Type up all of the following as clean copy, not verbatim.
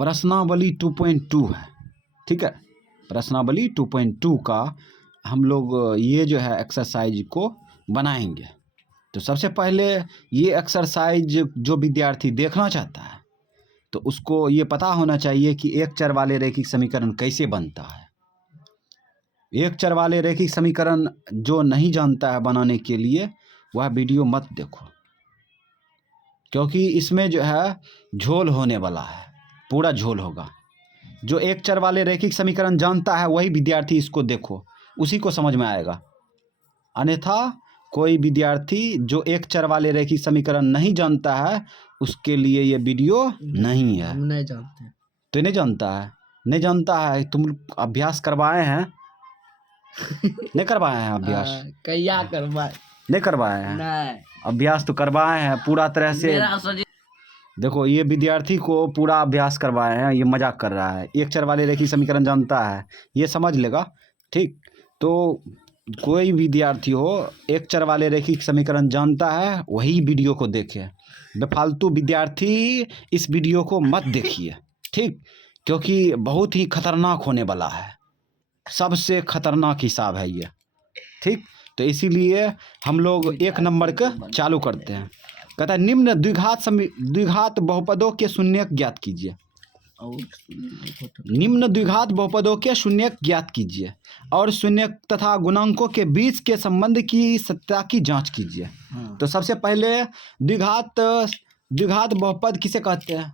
प्रश्नावली 2.2 है, ठीक है। प्रश्नावली 2.2 का हम लोग ये जो है एक्सरसाइज को बनाएंगे। तो सबसे पहले ये एक्सरसाइज जो विद्यार्थी देखना चाहता है तो उसको ये पता होना चाहिए कि एक चर वाले रैखिक समीकरण कैसे बनता है। एक चर वाले रैखिक समीकरण जो नहीं जानता है बनाने के लिए वह वीडियो मत देखो, क्योंकि इसमें जो है झोल होने वाला है, पूरा झोल होगा। जो एक चर वाले रैखिक समीकरण जानता है वही विद्यार्थी इसको देखो, उसी को समझ में आएगा। अन्यथा कोई विद्यार्थी जो एक चर वाले रैखिक समीकरण नहीं जानता है उसके लिए ये वीडियो नहीं है। हम नहीं जानते। तो नहीं जानता है, नहीं जानता है। तुम अभ्यास करवाए हैं? नहीं करवाए हैं अभ्यास? क्या करवाए? नहीं करवाए हैं? नहीं। अभ्यास तो करवाए हैं पूरा तरह से। देखो ये विद्यार्थी को पूरा अभ्यास करवाए हैं, ये मजाक कर रहा है। एक चर वाले रैखिक समीकरण जानता है, ये समझ लेगा, ठीक। तो कोई विद्यार्थी हो एक चर वाले रैखिक समीकरण जानता है वही वीडियो को देखे। बेफालतू विद्यार्थी इस वीडियो को मत देखिए, ठीक, क्योंकि बहुत ही खतरनाक होने वाला है, सबसे खतरनाक हिसाब है ये, ठीक। तो इसीलिए हम लोग 1 नंबर का चालू करते हैं। कहता है निम्न द्विघात बहुपदों के शून्यक ज्ञात कीजिए। निम्न द्विघात बहुपदों के शून्यक ज्ञात कीजिए और शून्यक तथा गुणांकों के बीच के संबंध की सत्यता की जांच कीजिए। तो सबसे पहले द्विघात बहुपद किसे कहते हैं?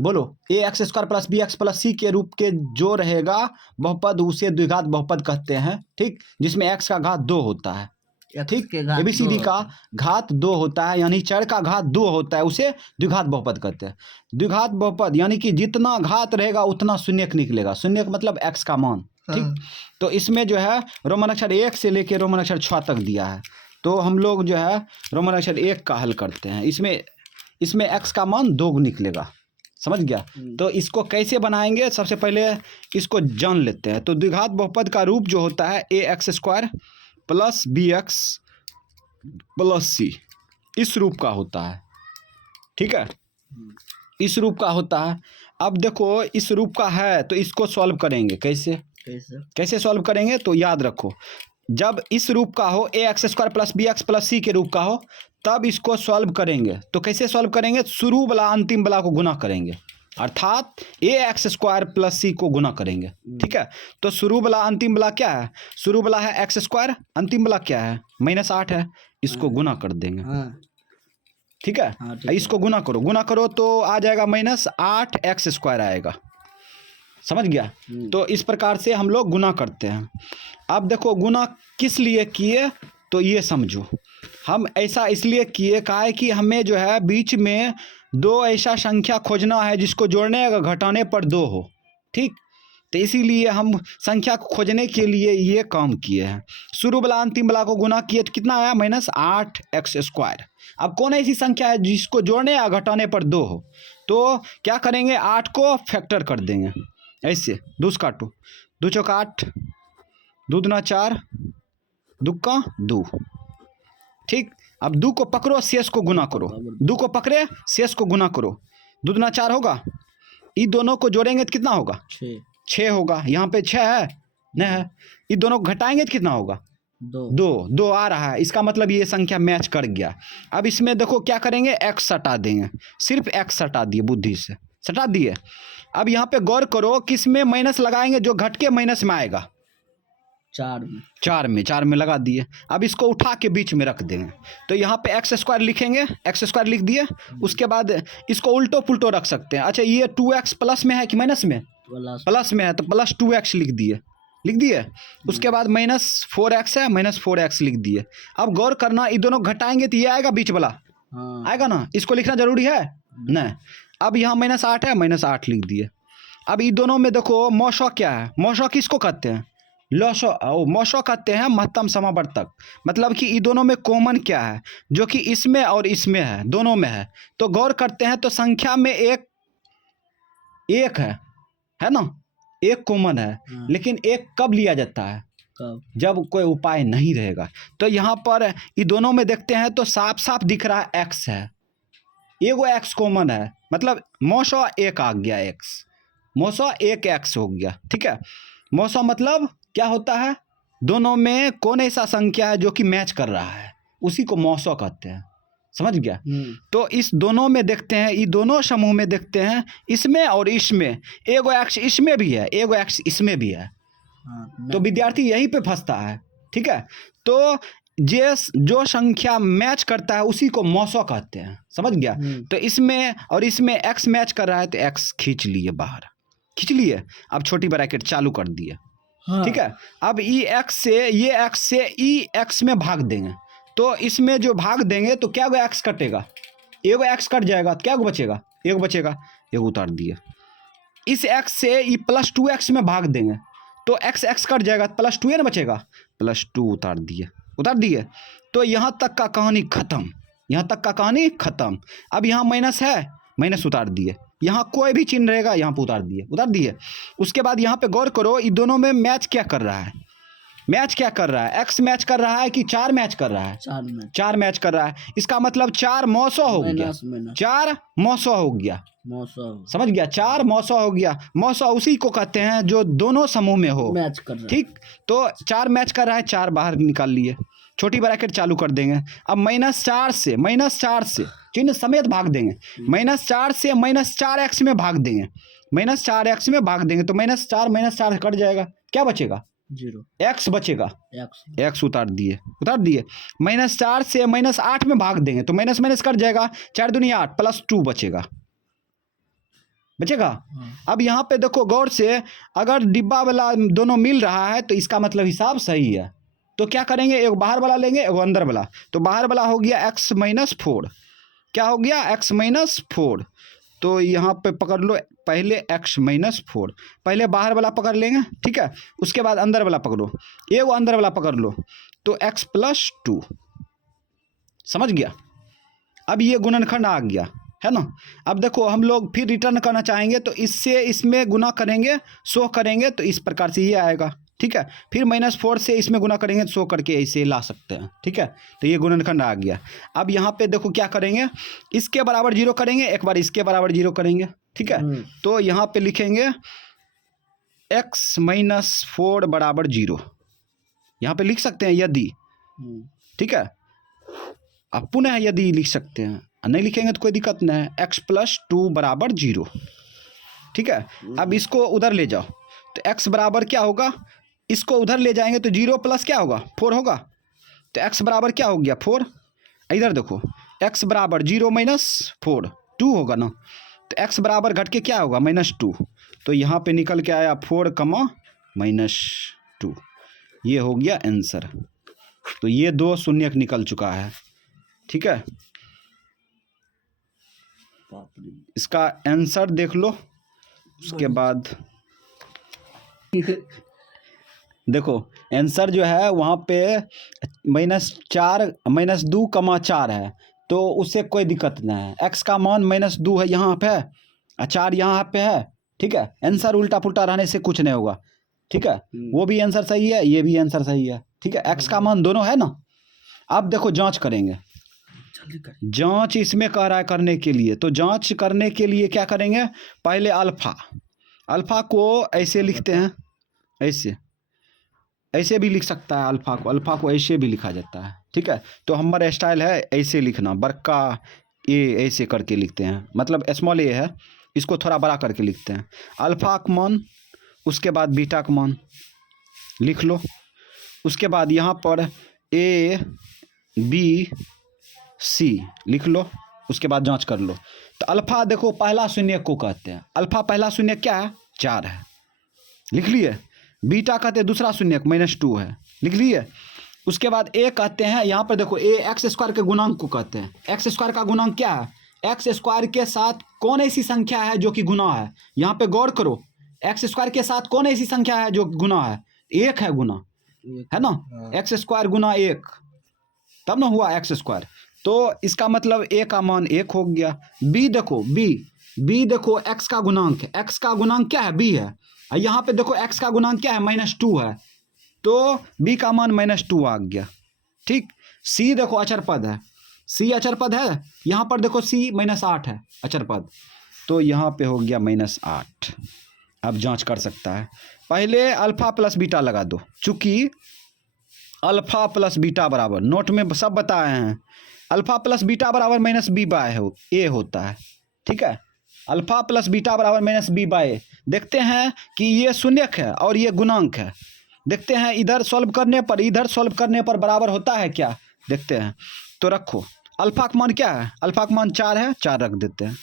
बोलो। ax² + bx + c के रूप के जो रहेगा बहुपद उसे द्विघात बहुपद कहते हैं, ठीक, जिसमें x का घात 2 होता है, ठीक। ABCD का घात 2 होता है, यानी चर का घात 2 होता है, उसे द्विघात बहुपद कहते हैं। द्विघात बहुपद यानी कि जितना घात रहेगा उतना शून्यक निकलेगा। शून्यक मतलब x का मान, ठीक। तो इसमें जो है रोमन अक्षर 1 से लेकर रोमन अक्षर 6 तक दिया है। तो हम लोग जो है रोमन अक्षर 1 का हल करते हैं। इसमें x का मान 2 निकलेगा, समझ गया। तो इसको कैसे बनाएंगे, सबसे पहले इसको जान लेते हैं। तो द्विघात बहुपद का रूप जो होता है ax² + bx + c, इस रूप का होता है, ठीक है, इस रूप का होता है। अब देखो इस रूप का है तो इसको सॉल्व करेंगे कैसे सॉल्व करेंगे, तो याद रखो जब इस रूप का हो ax² + bx + c के रूप का हो तब इसको सॉल्व करेंगे। तो कैसे सॉल्व करेंगे? शुरू वाला अंतिम वाला को गुना करेंगे, अर्थात ax² + c को गुना करेंगे, ठीक है। तो शुरू वाला अंतिम वाला क्या है? शुरू वाला है x², अंतिम वाला क्या है? -8 है, इसको गुना कर देंगे, ठीक है। इसको गुना करो तो आ जाएगा -8x² आएगा, समझ गया। तो इस प्रकार से हम लोग गुना करते हैं। अब देखो गुना किस लिए किए तो ये समझो। हम ऐसा इसलिए किए कहा है कि हमें जो है बीच में 2 ऐसा संख्या खोजना है जिसको जोड़ने या घटाने पर 2 हो, ठीक। तो इसीलिए हम संख्या को खोजने के लिए ये काम किए हैं। शुरू वाला अंतिम वाला को गुना किए तो कितना आया? -8x²। अब कौन ऐसी संख्या है जिसको जोड़ने या घटाने पर 2 हो? तो क्या करेंगे, 8 को फैक्टर कर देंगे, ऐसे 2 से काटो, 2 चौका 8, 2 दूना 4, 2 का 2, ठीक। अब 2 को पकड़ो, शेष को गुना करो, 2 को पकड़े शेष को गुना करो, 2 दूना 4 होगा, इन दोनों को जोड़ेंगे तो कितना होगा? 6 होगा। यहाँ पे 6 है नहीं है, इन दोनों को घटाएंगे तो कितना होगा? 2 आ रहा है, इसका मतलब ये संख्या मैच कर गया। अब इसमें देखो क्या करेंगे, x हटा देंगे, सिर्फ x हटा दिए, बुद्धि से हटा दिए। अब यहाँ पे गौर करो किस में माइनस लगाएंगे, जो घट के माइनस में आएगा, 4 में लगा दिए। अब इसको उठा के बीच में रख देंगे। तो यहाँ पे x² लिखेंगे, x² लिख दिए। उसके बाद इसको उल्टो पुल्टो रख सकते हैं। अच्छा ये 2x प्लस में है कि माइनस में? प्लस में है, तो +2x लिख दिए। उसके बाद -4x है, -4x लिख दिए। अब गौर करना, ये दोनों घटाएंगे तो ये आएगा बीच वाला, आएगा ना, इसको लिखना जरूरी है नहीं। अब यहाँ -8 है, -8 लिख दिए। अब ये दोनों में देखो मौशा क्या है? मौशा किसको कहते हैं? मौशा कहते हैं महत्तम समावर्तक। मतलब कि ये दोनों में कॉमन क्या है, जो कि इसमें और इसमें है, दोनों में है। तो गौर करते हैं तो संख्या में एक है ना, एक कॉमन है। लेकिन एक कब लिया जाता है? जब कोई उपाय नहीं रहेगा। तो यहाँ पर ये दोनों में देखते हैं तो साफ साफ दिख रहा है x है, एगो एक्स कॉमन है, मतलब मौसौ एक आ गया एक्स, मौसौ एक एक्स हो गया, ठीक है। मौसौ मतलब क्या होता है, दोनों में कौन ऐसा संख्या है जो कि मैच कर रहा है, उसी को मौसौ कहते हैं, समझ गया। तो इस दोनों में देखते हैं, ये दोनों समूह में देखते हैं, इसमें और इसमें एगो एक्स इसमें भी है, एगो एक्स इसमें भी है। तो विद्यार्थी यहीं पे फंसता है, ठीक है। तो जो संख्या मैच करता है उसी को मौसौ कहते हैं, समझ गया। तो इसमें और इसमें एक्स मैच कर रहा है तो एक्स खींच लिए बाहर, खींच लिए। अब छोटी ब्रैकेट चालू कर दिए, ठीक है। अब ई एक्स से ई एक्स में भाग देंगे, तो इसमें जो भाग देंगे तो क्या गो एक्स कटेगा, एगो एक्स कट जाएगा, तो क्या गो बचेगा, एगो बचेगा, एगो उतार दिए। इस एक्स से ई प्लस 2x में भाग देंगे तो एक्स एक्स कट जाएगा, प्लस 2 ना बचेगा, प्लस 2 उतार दिए, उतार दिए। तो यहाँ तक का कहानी खत्म, यहाँ तक का कहानी खत्म। अब यहाँ माइनस है, माइनस उतार दिए, यहाँ कोई भी चिन्ह रहेगा यहाँ पे उतार दिए, उतार दिए। उसके बाद यहाँ पे गौर करो, इन दोनों में मैच क्या कर रहा है, मैच क्या कर रहा है, एक्स मैच कर रहा है कि 4 मैच कर रहा है, 4 मैच कर रहा है। इसका मतलब 4 मौसौ हो गया, 4 मौसौ हो गया, समझ गया, 4 मौसौ हो गया। मौसौ उसी को कहते हैं जो दोनों समूह में हो, मैच कर रहा है। ठीक। तो 4 मैच कर रहा है, 4 बाहर निकाल लिए, छोटी ब्रैकेट चालू कर देंगे। अब -4 से चिन्ह समेत भाग देंगे, -4 से -4x में भाग देंगे, -4x में भाग देंगे तो -4 कट जाएगा, क्या बचेगा, 0 एक्स बचेगा, एक्स उतार दिए, उतार दिए। -4 से -8 में भाग देंगे तो माइनस माइनस कट जाएगा, 4 दूनी 8 प्लस 2 बचेगा, बचेगा। अब यहाँ पे देखो गौर से, अगर डिब्बा वाला दोनों मिल रहा है तो इसका मतलब हिसाब सही है। तो क्या करेंगे, एक बाहर वाला लेंगे, एक अंदर वाला। तो बाहर वाला हो गया x-4, क्या हो गया, x-4। तो यहाँ पे पकड़ लो, पहले x-4, पहले बाहर वाला पकड़ लेंगे, ठीक है। उसके बाद अंदर वाला पकड़ो, एक अंदर वाला पकड़ लो, तो x+2, समझ गया। अब ये गुणनखंड आ गया है ना। अब देखो हम लोग फिर रिटर्न करना चाहेंगे तो इससे इसमें गुना करेंगे, 100 करेंगे तो इस प्रकार से ये आएगा, ठीक है। फिर -4 से इसमें गुना करेंगे तो 100 करके ऐसे ला सकते हैं, ठीक है। तो ये गुणनखंड आ गया। अब यहाँ पे देखो क्या करेंगे, इसके बराबर 0 करेंगे, एक बार इसके बराबर 0 करेंगे, ठीक है। तो यहाँ पे लिखेंगे x-4 बराबर 0, यहाँ पे लिख सकते हैं यदि, ठीक है। अब पुनः यदि लिख सकते हैं, नहीं लिखेंगे तो कोई दिक्कत नहीं है, x+2 बराबर 0, ठीक है। अब इसको उधर ले जाओ तो x बराबर क्या होगा, इसको उधर ले जाएंगे तो 0 प्लस क्या होगा, 4 होगा। तो x बराबर क्या हो गया, 4। इधर देखो x बराबर 0 - 4 2 होगा ना, तो x बराबर घट के क्या होगा, -2। तो यहाँ पे निकल के आया 4, -2, ये हो गया आंसर। तो ये 2 शून्य निकल चुका है, ठीक है। इसका आंसर देख लो। उसके बाद देखो आंसर जो है वहाँ पे -2, 4 है, तो उससे कोई दिक्कत नहीं है। x का मान -2 है यहाँ पे, 4 यहाँ पे है, ठीक है। आंसर उल्टा पुल्टा रहने से कुछ नहीं होगा, ठीक है। वो भी आंसर सही है, ये भी आंसर सही है, ठीक है। x का मान दोनों है ना। अब देखो जांच करेंगे, जांच इसमें कह रहा है करने के लिए, तो जांच करने के लिए क्या करेंगे, पहले अल्फा को ऐसे लिखते हैं, ऐसे भी लिख सकता है अल्फा को ऐसे भी लिखा जाता है, ठीक है। तो हमारा स्टाइल है ऐसे लिखना, बड़का ए ऐसे करके लिखते हैं, मतलब स्मॉल ए है, इसको थोड़ा बड़ा करके लिखते हैं। अल्फा का मान, उसके बाद बीटा का मान लिख लो। उसके बाद यहाँ पर ABC लिख लो, उसके बाद जांच कर लो। तो अल्फा देखो पहला शून्य को कहते हैं, अल्फा पहला शून्य क्या है, 4 है, लिख लिए। बीटा कहते हैं दूसरा शून्य -2 है, लिख लिए। उसके बाद ए कहते हैं, यहाँ पर देखो ए x² के गुणांक को कहते हैं। x² का गुणांक क्या है, x² के साथ कौन ऐसी संख्या है जो कि गुना है, यहाँ पे गौर करो, x² के साथ कौन ऐसी संख्या है जो गुना है, 1 है गुना, है ना। x² गुना 1 तब ना हुआ x², तो इसका मतलब a का मान 1 हो गया। b देखो b देखो x का गुणांक है, x का गुणांक क्या है, b है। यहाँ पे देखो x का गुणांक क्या है, -2 है, तो b का मान -2 आ गया, ठीक। c देखो अचर पद है, सी अचर पद है, यहाँ पर देखो सी -8 है अचर पद, तो यहाँ पे हो गया -8। अब जांच कर सकता है। पहले अल्फा प्लस बीटा लगा दो, चूंकि अल्फा प्लस बीटा बराबर, नोट में सब बताए हैं, अल्फा प्लस बीटा बराबर -b/a होता है, ठीक है। अल्फा प्लस बीटा बराबर -b/a। देखते हैं कि ये शून्यक है और ये गुणांक है। देखते हैं इधर सॉल्व करने पर इधर सॉल्व करने पर बराबर होता है क्या, देखते हैं। तो रखो, अल्फा का मान क्या है, अल्फा का मान 4 है, 4 रख देते हैं,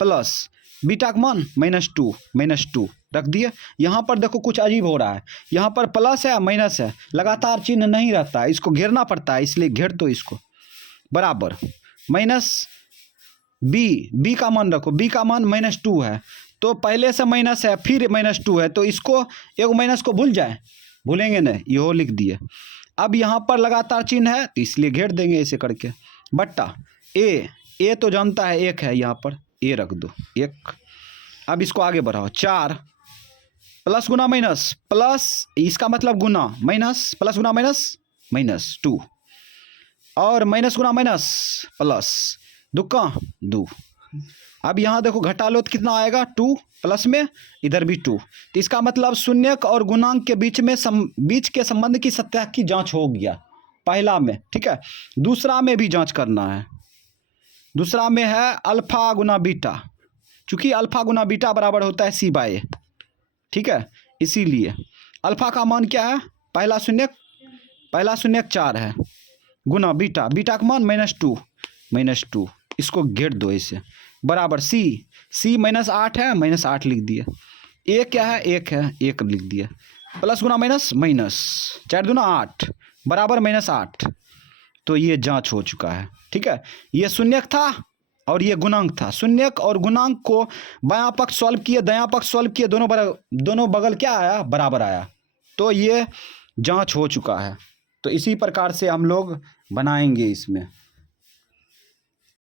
प्लस बीटा का मान -2 रख दिए। यहाँ पर देखो कुछ अजीब हो रहा है, यहाँ पर प्लस है माइनस है, लगातार चिन्ह नहीं रहता है, इसको घेरना पड़ता है, इसलिए घेर दो इसको। बराबर बी का मान रखो, बी का मान -2 है, तो पहले से माइनस है फिर -2 है, तो इसको एक माइनस को भूल जाए, भूलेंगे नहीं, यो लिख दिए। अब यहाँ पर लगातार चिन्ह है तो इसलिए घेर देंगे ऐसे करके, बट्टा ए तो जानता है 1 है, यहाँ पर ए रख दो 1। अब इसको आगे बढ़ाओ, 4 प्लस गुना माइनस, प्लस इसका मतलब गुना, माइनस प्लस गुना माइनस -2, और माइनस गुना माइनस प्लस, दुक्का 2। अब यहाँ देखो घटा लो तो कितना आएगा, 2 प्लस में इधर भी 2, तो इसका मतलब शून्यक और गुणांक के बीच के संबंध की सत्या की जांच हो गया पहला में, ठीक है। दूसरा में भी जांच करना है। दूसरा में है अल्फा गुना बीटा, चूंकि अल्फा गुना बीटा बराबर होता है c/a, ठीक है। इसीलिए अल्फा का मान क्या है, पहला शून्यक 4 है, गुना बीटा का मान -2, इसको घेर दो ऐसे, बराबर सी -8 है, -8 लिख दिया। ए क्या है, 1 है, 1 लिख दिया, प्लस गुना माइनस 4 दूना 8 बराबर -8। तो ये जांच हो चुका है, ठीक है। ये शून्यक था और ये गुणांक था। शून्यक और गुणांक को बायां पक्ष सॉल्व किए, दायां पक्ष सॉल्व किए, दोनों बगल क्या आया, बराबर आया, तो ये जांच हो चुका है। तो इसी प्रकार से हम लोग बनाएंगे इसमें।